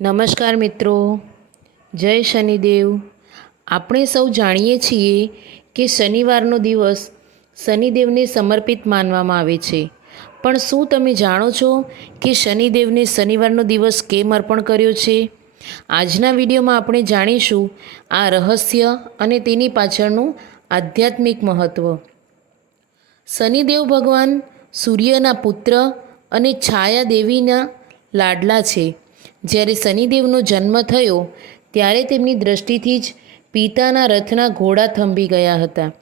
નમસ્કાર મિત્રો. જય શનિદેવ. આપણે સૌ જાણીએ છીએ કે શનિવારનો દિવસ શનિદેવને સમર્પિત માનવામાં આવે છે. પણ શું તમે જાણો છો કે શનિદેવને શનિવારનો દિવસ કેમ અર્પણ કર્યો છે? આજના વિડીયોમાં આપણે જાણીશું આ રહસ્ય અને તેની પાછળનું આધ્યાત્મિક મહત્ત્વ શનિદેવ ભગવાન સૂર્યના પુત્ર અને છાયા દેવીના લાડલા છે. જ્યારે શનિદેવનો જન્મ થયો, ત્યારે તેમની દ્રષ્ટિથી જ પિતાના રથના ઘોડા થંભી ગયા હતા.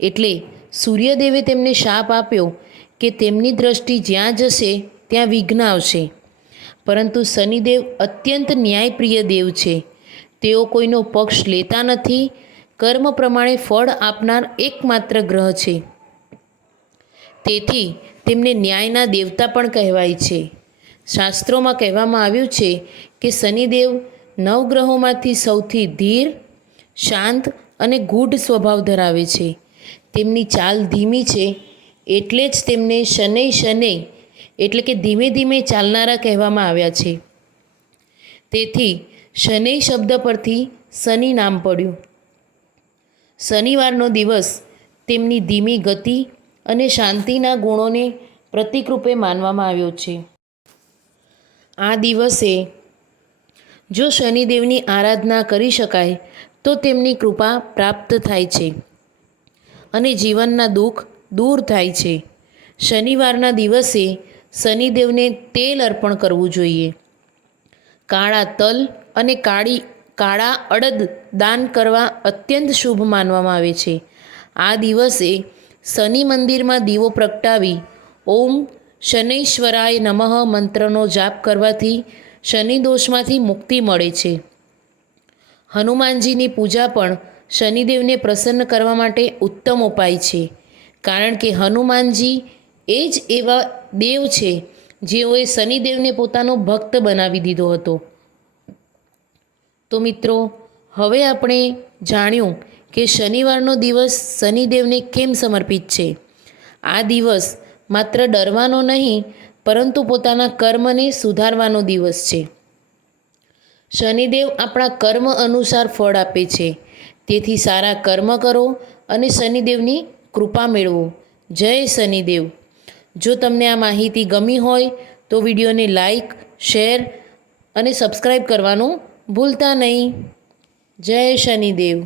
એટલે સૂર્યદેવે તેમને શાપ આપ્યો કે તેમની દ્રષ્ટિ જ્યાં જશે, ત્યાં વિઘ્ન આવશે. પરંતુ શનિદેવ અત્યંત ન્યાયપ્રિય દેવ છે. તેઓ કોઈનો પક્ષ લેતા નથી, કર્મ પ્રમાણે ફળ આપનાર એકમાત્ર ગ્રહ છે. તેથી તેમને ન્યાયના દેવતા પણ કહેવાય છે. શાસ્ત્રોમાં કહેવામાં આવ્યું છે કે શનિદેવ નવગ્રહોમાંથી સૌથી ધીર, શાંત અને ગૂઢ સ્વભાવ ધરાવે છે. તેમની ચાલ ધીમી છે એટલે જ તેમને શનૈ શનૈ એટલે કે ધીમે ધીમે ચાલનારા કહેવામાં આવ્યા છે. તેથી શનૈ શબ્દ પરથી શનિ નામ પડ્યું. શનિવારનો દિવસ તેમની ધીમી ગતિ અને શાંતિના ગુણોને પ્રતિકરૂપે માનવામાં આવ્યો છે. આ દિવસે જો શનિદેવની આરાધના કરી શકાય, તો તેમની કૃપા પ્રાપ્ત થાય છે અને જીવનના દુઃખ દૂર થાય છે. શનિવારના દિવસે શનિદેવને તેલ અર્પણ કરવું જોઈએ. કાળા તલ અને કાળી, કાળા અડદ દાન કરવા અત્યંત શુભ માનવામાં આવે છે. આ દિવસે શનિ મંદિરમાં દીવો પ્રગટાવી ઓમ શનૈશ્વરાય નમઃ મંત્રનો જાપ કરવાથી શનિ દોષમાંથી મુક્તિ મળે છે. હનુમાનજીની પૂજા પણ શનિદેવને પ્રસન્ન કરવા માટે ઉત્તમ ઉપાય છે. કારણ કે હનુમાનજી એ જ એવા દેવ છે જેઓએ શનિદેવને પોતાનો ભક્ત બનાવી દીધો હતો. તો મિત્રો, હવે આપણે જાણ્યું કે શનિવારનો દિવસ શનિદેવને કેમ સમર્પિત છે? આ દિવસ માત્ર ડરવાનો નહીં, પરંતુ પોતાના કર્મને સુધારવાનો દિવસ છે. શનિદેવ આપણા કર્મ અનુસાર ફળ આપે છે. તેથી સારા કર્મ કરો અને શનિદેવની કૃપા મેળવો. જય શનિદેવ. જો તમને આ માહિતી ગમી હોય, તો વિડીયોને લાઈક, શેર અને સબસ્ક્રાઈબ કરવાનું ભૂલતા નહીં. જય શનિદેવ.